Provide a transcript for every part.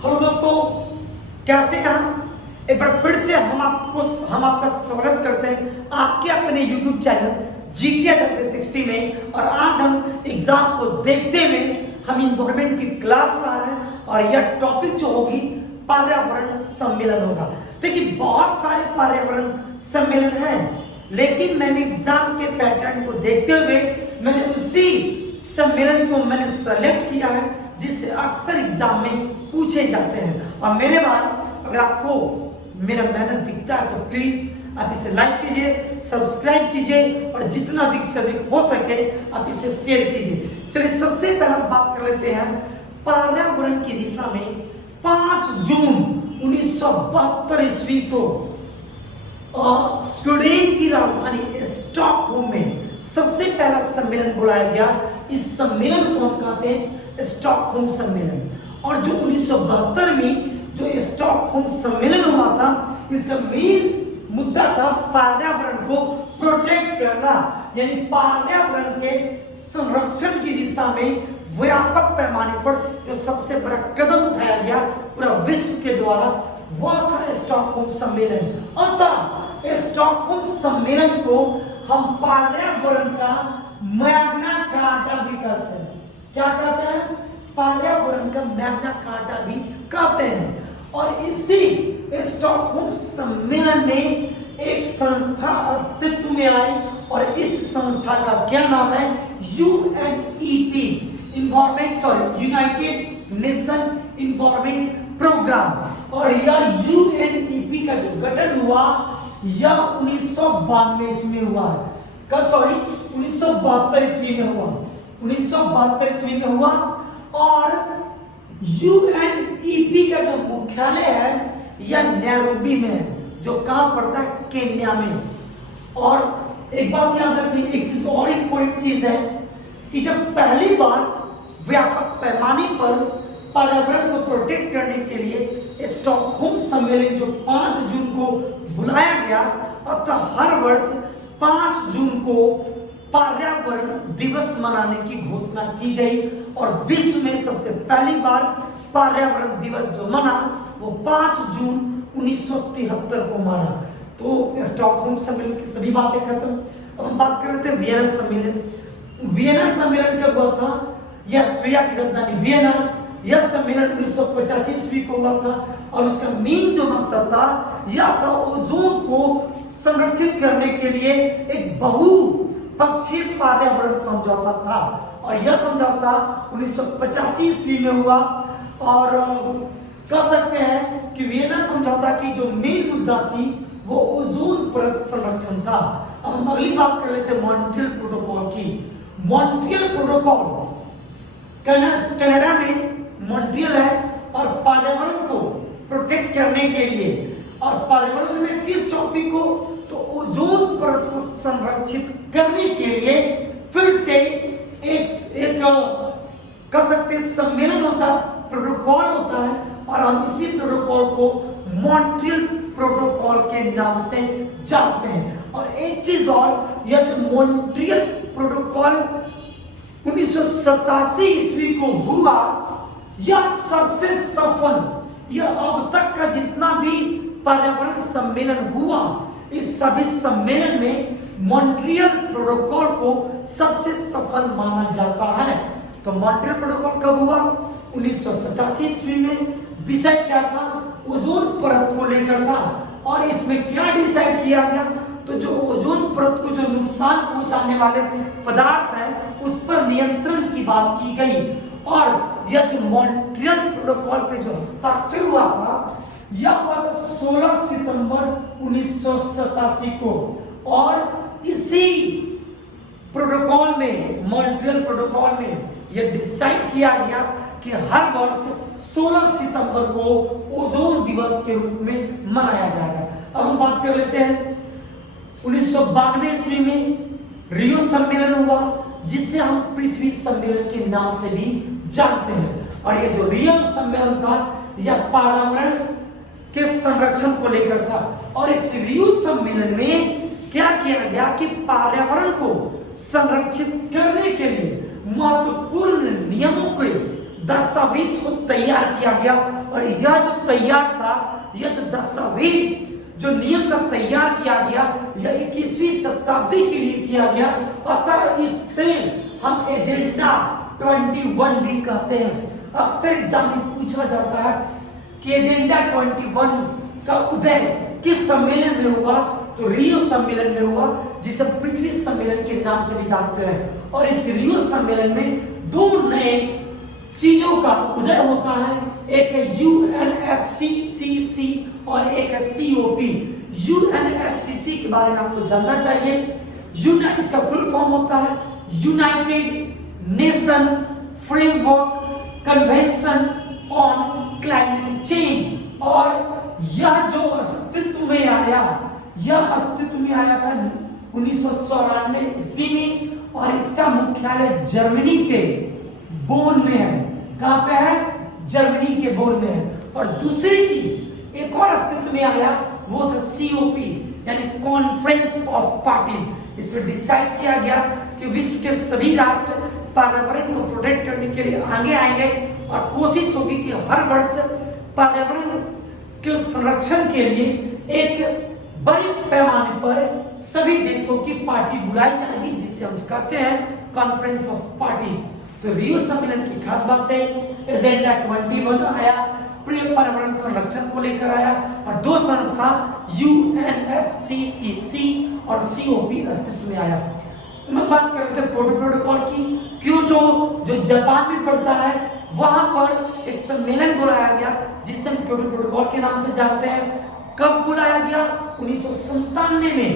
Hello दोस्तों, कैसे हैं आप? एक बार फिर से हम आपका स्वागत करते हैं आपके अपने YouTube चैनल GK 360 में। और आज हम एग्जाम को देखते हुए हम इन्वायरमेंट की क्लास लाए हैं और यह टॉपिक जो होगी पर्यावरण सम्मेलन होगा। देखिए, बहुत सारे पर्यावरण सम्मेलन हैं, लेकिन मैंने एग्जाम के पैटर्न को देखते हुए मैंने उसी सम्मेलन को मैंने सेलेक्ट किया है जिससे अक्सर एग्जाम में पूछे जाते हैं। और मेरे बाद अगर आपको मेरा मेहनत दिखता है तो प्लीज आप इसे लाइक कीजिए, सब्सक्राइब कीजिए और जितना अधिक से अधिक हो सके आप इसे शेयर कीजिए। चलिए, सबसे पहले हम बात कर लेते हैं पर्यावरण की दिशा में 5 जून 1972 ईस्वी को स्वीडन की राजधानी स्टॉकहोम में सबसे पहला सम्मेलन बुलाया गया। इस सम्मेलन को हम कहते हैं स्टॉकहोम सम्मेलन। और जो 1972 में जो स्टॉकहोम सम्मेलन हुआ था, इसका मेन मुद्दा था पर्यावरण को प्रोटेक्ट करना, यानी पर्यावरण के संरक्षण की दिशा में व्यापक पैमाने पर जो सबसे बड़ा कदम उठाया गया पूरा विश्व के द्वारा, वह था स्टॉकहोम सम्मेलन। अतः स्टॉकहोम सम्मेलन को हम पर्यावरण का मैग्ना कार्टा भी कहते हैं। क्या कहते हैं? पर्यावरण का मैग्ना कार्टा भी कहते हैं। और इसी स्टॉकहोम सम्मेलन में एक संस्था अस्तित्व में आई और इस संस्था का क्या नाम है? UNEP, United Nation Environment Programme. और यह UNEP का जो गठन हुआ यह 1992 ईस्वी में हुआ। कब? 1972 ईस्वी में हुआ। 1972 ईस्वी में हुआ। और UNEP का जो मुख्यालय है यह नैरोबी में है, जो कहां पड़ता है? केन्या में। और एक बात याद रखिए, एक चीज और इंपॉर्टेंट चीज है कि जब पहली बार व्यापक पैमाने पर पर्यावरण को प्रोटेक्ट करने के लिए स्टॉकहोम सम्मेलन जो 5 जून को बुलाया गया, अतः हर वर्ष 5 जून को पर्यावरण दिवस मनाने की घोषणा की गई। और विश्व में सबसे पहली बार पर्यावरण दिवस जो मना वो 5 जून 1973 को मना। तो स्टॉकहोम सम्मेलन की सभी बातें खत्म। अब हम बात कर लेते हैं वियना सम्मेलन। वियना सम्मेलन कब हुआ था? यह ऑस्ट्रिया की राजधानी वियना। यह सम्मेलन 1985 ईस्वी को हुआ था और उसका मेन जो मकसद था यह था ओजोन को संरक्षित करने के लिए एक बहुपक्षीय पर्यावरण समझौता था। और यह समझौता 1985 ईस्वी में हुआ। और कह सकते हैं कि वियना समझौता की जो मेन मुद्दा थी वो ओजोन परत संरक्षण था। अब हम अगली बात कर लेते हैं मॉन्ट्रियल प्रोटोकॉल की। मॉन्ट्रियल प्रोटोकॉल कनाडा में मॉन्ट्रियल है और पर्यावरण को प्रोटेक्ट करने के लिए, और पर्यावरण में किस टॉपिक को? तो ओजोन परत को संरक्षित करने के लिए फिर से एक कह सकते हैं सम्मेलन होता है, प्रोटोकॉल होता है। और हम इसी प्रोटोकॉल को मॉन्ट्रियल प्रोटोकॉल के नाम से जानते हैं। और एक चीज और, यह जो मॉन्ट्रियल प्रोटोकॉल 1987 ईस्वी को हुआ, यह सबसे सफल, यह अब तक का जितना भी पर्यावरण सम्मेलन हुआ, इस सभी सम्मेलन में मॉन्ट्रियल प्रोटोकॉल को सबसे सफल माना जाता है। तो मॉन्ट्रियल प्रोटोकॉल कब हुआ? 1987 ईस्वी में। विषय क्या था? ओजोन परत को लेकर था। और इसमें क्या डिसाइड किया गया? तो जो ओजोन परत को जो नुकसान पहुंचाने वाले पदार्थ है उस पर नियंत्रण की बात की गई। और यह जो मॉन्ट्रियल प्रोटोकॉल पे जो हस्ताक्षर हुआ था यह हुआ था 16 सितंबर 1987 को। और इसी प्रोटोकॉल में, मॉन्ट्रियल प्रोटोकॉल में यह डिसाइड किया गया कि हर वर्ष 16 सितंबर को ओजोन दिवस के रूप में मनाया जाएगा। अब हम बात कर लेते हैं 1992 ईस्वी में रियो सम्मेलन हुआ, जिसे हम पृथ्वी सम्मेलन के नाम से भी जानते हैं। और यह जो रियो सम्मेलन था यह पर्यावरण के संरक्षण को लेकर था। और इस रियो सम्मेलन में क्या किया गया कि पर्यावरण को संरक्षित करने के लिए महत्वपूर्ण नियमों के दस्तावेज को तैयार किया गया। और यह जो तैयार था, यह जो दस्तावेज जो नियम का तैयार किया गया, यह 21वीं शताब्दी के लिए किया गया। अतः इससे हम एजेंडा 21 भी कहते हैं। अक्सर एग्जाम में पूछा जाता है कि एजेंडा 21 का उदय किस सम्मेलन में हुआ, तो रियो सम्मेलन में हुआ, जिसे पृथ्वी सम्मेलन के नाम से भी जानते हैं। और इस रियो सम्मेलन में दो नए चीजों का उदय होता है, एक है UNFCCC और एक है COP। UNFCCC के बारे में आपको जानना चाहिए। इसका फुल फॉर्म होता है United nation framework convention on climate change. और यह जो अस्तित्व में आया, यह अस्तित्व में आया था 1994 ईस्वी में, और इसका मुख्यालय जर्मनी के बोन में है। कहां पे है? जर्मनी के बोन में है। और दूसरी चीज एक और अस्तित्व में आया, वो था COP यानी कॉन्फ्रेंस ऑफ पार्टीज। इसमें डिसाइड किया गया कि विश्व के सभी राष्ट्र पर्यावरण को प्रोटेक्ट करने के लिए आगे आएंगे और कोशिश होगी कि हर वर्ष पर्यावरण के संरक्षण के लिए एक बड़े पैमाने पर सभी देशों की पार्टी बुलाई जाएगी, जिसे हम कहते हैं कॉन्फ्रेंस ऑफ पार्टीज। तो रियो सम्मेलन की खास बात है, एजेंडा 21 आया, प्रिय पर्यावरण संरक्षण को लेकर आया, और दो संस्था UNFCCC और COP अस्तित्व में आया। मैं बात कर रहे थे क्योटो प्रोटोकॉल की। क्योटो जो जापान में पड़ता है, वहां पर एक सम्मेलन बुलाया गया जिसे हम क्योटो प्रोटोकॉल के नाम से जानते हैं। कब बुलाया गया? 1997 में।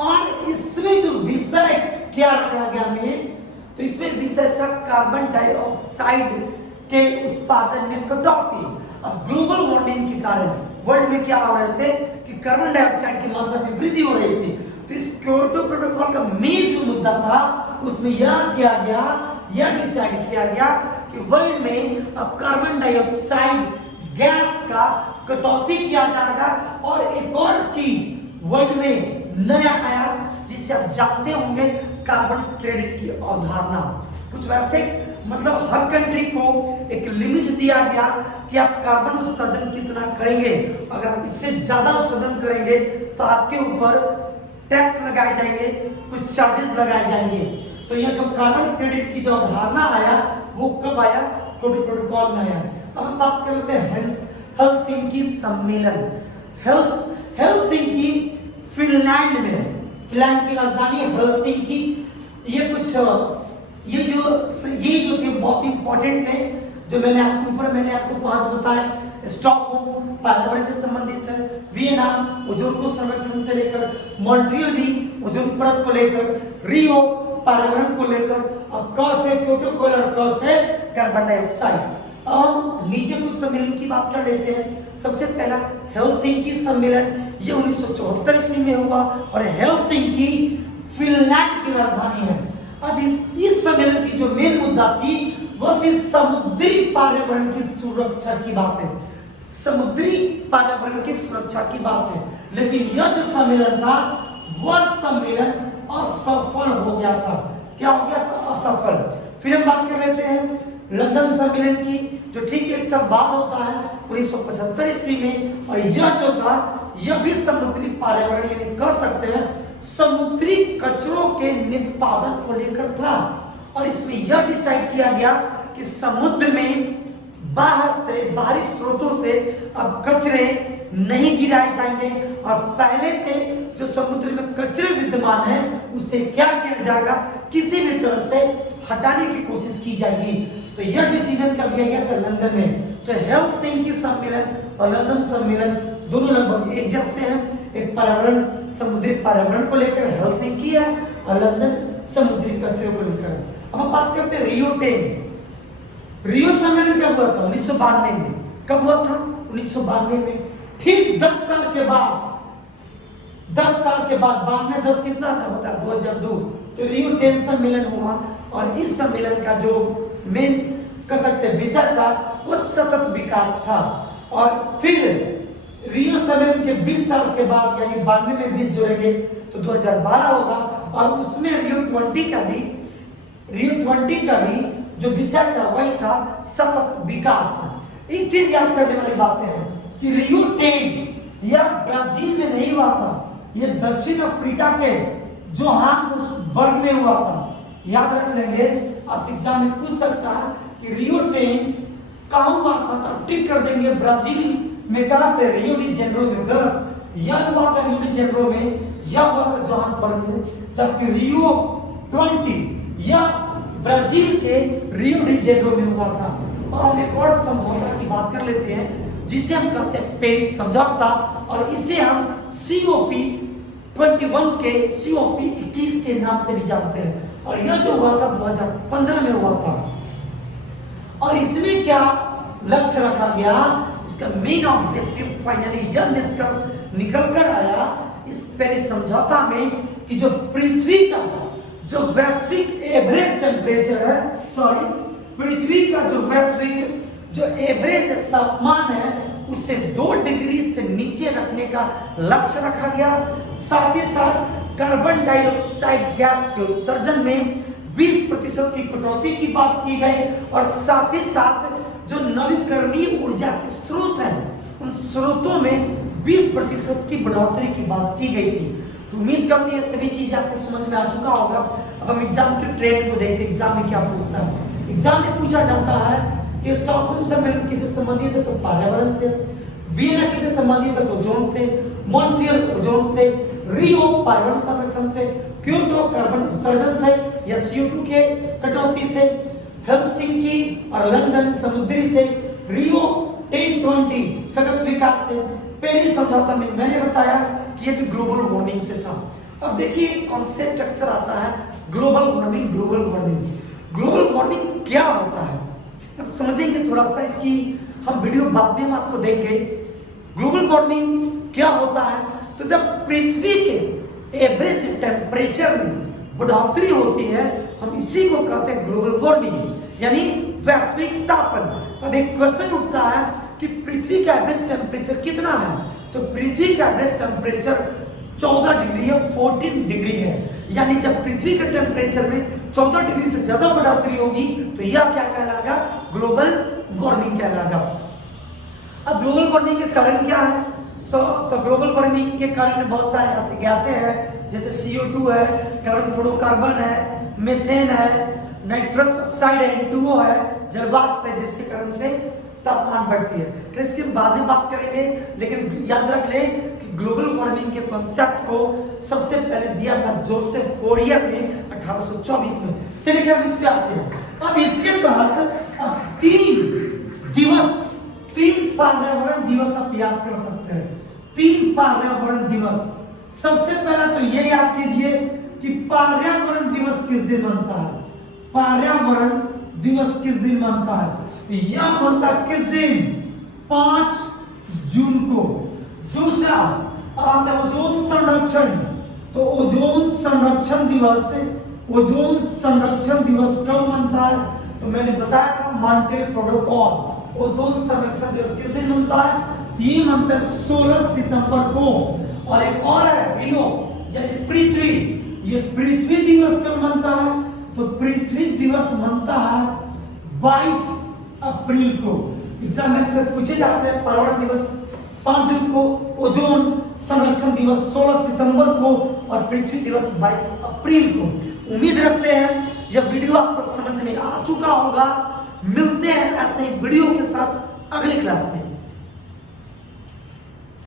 और इसमें जो विषय क्या रखा गया में, तो इसमें विषय था कार्बन डाइऑक्साइड के उत्पादन में कटौती। अब ग्लोबल वार्मिंग के कारण वर्ल्ड में क्या हो रहे थे कि कार्बन डाइऑक्साइड की मात्रा में वृद्धि हो रही थी। तो इस क्योटो प्रोटोकॉल का मेन जो मुद्दा था, उसमें यह किया गया, यह डिसाइड किया गया कि वर्ल्ड में अब कार्बन डाइऑक्साइड गैस का कटौती किया जाएगा। और एक और चीज वर्ल्ड में नया आया, जिसे आप जानते होंगे, कार्बन क्रेडिट की अवधारणा। कुछ वैसे मतलब हर कंट्री को एक लिमिट दिया गया कि आप कार्बन उत्पादन कितना करेंगे। अगर आप इससे ज्यादा उत्पादन करेंगे तो आपके ऊपर टैक्स लगाए जाएंगे, कुछ चार्जेस लगाए जाएंगे। तो यह जो कार्बन क्रेडिट की जो अवधारणा आया, वो कब आया? क्योटो प्रोटोकॉल में आया। अब हम बात कर लेते हैं हेलसिंकी सम्मेलन। हेलसिंकी फिनलैंड में, फिनलैंड की राजधानी हेलसिंकी। ये जो थे बहुत इंपॉर्टेंट थे, जो मैंने आपको 5 बताए। स्टॉकहोम पर्यावरण से संबंधित है, वियना ओजोन को संरक्षण से लेकर, मॉन्ट्रियल भी ओजोन परत को लेकर, रियो पर्यावरण को लेकर, और क से प्रोटोकॉल और क से कार्बन डाइऑक्साइड। अब नीचे कुछ सम्मेलन की बात कर लेते हैं। सबसे पहला हेलसिंकी सम्मेलन, ये 1974 ईस्वी में हुआ, और हेलसिंकी फिनलैंड की राजधानी है। अब इस सम्मेलन की जो मेन मुद्दा थी, वो थी समुद्री पर्यावरण की सुरक्षा की बात है। समुद्री पर्यावरण की सुरक्षा की बात है। लेकिन यह जो सम्मेलन था, वह सम्मेलन असफल हो गया था। क्या हो गया था? असफल। फिर हम बात कर लेते हैं लंदन सम्मेलन की, जो ठीक एक साल बाद होता है 1975 ईस्वी में। और यह जो था, यह भी समुद्री पर्यावरण यानी कह सकते हैं समुद्री कचरों के निष्पादन को लेकर था। और इसमें यह डिसाइड किया गया कि समुद्र में बाहरी स्रोतों से अब कचरे नहीं गिराए जाएंगे, और पहले से जो समुद्र में कचरे विद्यमान है, उसे क्या किया जाएगा? किसी भी तरह से हटाने की कोशिश की जाएगी। तो यह डिसीजन कब लिया गया था? लंदन में। तो हेलसिंकी सम्मेलन और लंदन सम्मेलन दोनों लगभग एक जैसे हैं। एक पर्यावरण, समुद्री पर्यावरण को लेकर हेलसिंकी है, और लंदन समुद्री कचरे को लेकर। अब हम बात करते हैं रियो 10। रियो सम्मेलन कब हुआ था? 1992 में। कब हुआ था? 1992 में। ठीक 10 साल के बाद 92 कितना था? होता है 2002। तो रियो 10 सम्मेलन हुआ, और इस सम्मेलन का जो मेन कह सकते हैं विषय था, वो सतत विकास था। और फिर रियो सम्मेलन के 20 साल के बाद, यानी 92 में 20 जोड़ेंगे तो 2012 होगा, और उसमें रियो 20 का भी जो विषय था वही था सतत विकास। एक चीज याद करने वाली बातें हैं कि रियो 10 यह ब्राजील में नहीं हुआ था, यह दक्षिण अफ्रीका के जोहान्सबर्ग में हुआ था। याद रख लेंगे, आप एग्जाम में पूछ सकता है कि रियो 10 कहाँ हुआ था, तो टिक कर देंगे ब्राजील में, कहाँ पे, रियो डी जेनेरो में। गलत, यह हुआ था रियो डी जेनेरो में, यह हुआ था जोहान्सबर्ग में। जबकि रियो 20 यह ब्राजील के रियो डी जेनेरो में हुआ था। और हम एक और समझौता की बात कर लेते हैं जिसे हम कहते हैं पेरिस समझौता, और इसे हम COP 21 के COP 21 के नाम से भी जानते हैं। और यह जो हुआ था 2015 में हुआ था। और इसमें क्या लक्ष्य रखा गया, इसका मेन ऑब्जेक्टिव फाइनली यह निष्कर्ष निकल कर आया इस पेरिस समझौता में कि जो पृथ्वी का जो वैश्विक एवरेज टेम्परेचर है, पृथ्वी का जो वैश्विक जो एवरेज तापमान है उसे 2 डिग्री से नीचे रखने का लक्ष्य रखा गया। साथ ही साथ कार्बन डाइऑक्साइड गैस के उत्सर्जन में 20% की कटौती की बात की गई, और साथ ही साथ जो नवीकरणीय ऊर्जा के स्रोत हैं उन स्रोतों में 20% की बढ़ोतरी की बात की गई थी। तो उम्मीद करते हैं सभी चीज आपके समझ में आ चुका होगा। अब हम एग्जाम के ट्रेंड को देखते हैं, एग्जाम में क्या पूछता है। एग्जाम में पूछा जाता है कि स्टॉकहोम सम्मेलन किससे संबंधित है, तो पर्यावरण से। वियना किससे संबंधित है, तो ओजोन से। मॉन्ट्रियल ओजोन से। रियो पर्यावरण संरक्षण से। क्योटो कार्बन उत्सर्जन से या CO2 के कटौती से। हेलसिंकी और लंदन समुद्री से। रियो 10-20 सतत विकास से। पेरिस समझौता में मैंने बताया कि ये भी ग्लोबल वार्मिंग से था। अब देखिए कॉन्सेप्ट अक्सर आता है ग्लोबल वार्मिंग। ग्लोबल वार्मिंग क्या होता है, अब समझेंगे थोड़ा सा, इसकी हम वीडियो बाद में आपको देंगे। ग्लोबल वार्मिंग क्या होता है, तो जब पृथ्वी के एवरेज टेम्परेचर में बढ़ोतरी होती है हम इसी को कहते हैं ग्लोबल वार्मिंग, यानी वैश्विक तापन। अब एक क्वेश्चन उठता है कि पृथ्वी का एवरेज टेम्परेचर कितना है, तो पृथ्वी का एवरेज टेम्परेचर 14 डिग्री है, 14 डिग्री है। यानी जब पृथ्वी के टेम्परेचर में 14 डिग्री से ज्यादा बढ़ोतरी होगी तो यह क्या कहलाएगा, ग्लोबल वार्मिंग कहलाएगा। अब ग्लोबल वार्मिंग के कारण क्या है, तो ग्लोबल वार्मिंग के कारण बहुत सारे ऐसे गैसें हैं जैसे CO2 है, कार्बन फ्लोरोकार्बन है, मीथेन है, नाइट्रस ऑक्साइड है, N2O है, जलवाष्प है, जिसके कारण से तापमान बढ़ती है। तो इसके बाद में बात करेंगे, लेकिन याद रख लें कि ग्लोबल वार्मिंग के कॉन्सेप्ट को सबसे पहले दिया था जोसेफ फोरियर ने 1824 में। चलिए हम इस पे आते हैं। अब इसके तहत अब 3 पर्यावरण दिवस आप याद कर सकते हैं। 3 पर्यावरण दिवस। सबसे पहला तो ये याद कीजिए कि पर्यावरण दिवस किस दिन बनता है। पर्यावरण दिवस किस दिन बनता है, यह बनता किस दिन, 5 जून को। दूसरा अब आता है ओजोन संरक्षण, तो ओजोन संरक्षण दिवस कब बनता है, तो मैंने बताया था मॉन्ट्रियल प्रोटोकॉल। ओजोन संरक्षण दिवस किस दिन बनता है, ये बनता है 16 सितंबर को। और एक और है रियो यानी पृथ्वी, ये पृथ्वी दिवस कब बनता है, तो पृथ्वी दिवस बनता है 22 अप्रैल को। एग्जाम में से पूछे जाते हैं। पर्यावरण दिवस 5 जून को, ओजोन संरक्षण दिवस 16 सितंबर को और पृथ्वी दिवस 22 अप्रैल को। उम्मीद रखते हैं यह वीडियो आपको समझ में आ चुका होगा। मिलते हैं ऐसे ही वीडियो के साथ अगले क्लास में।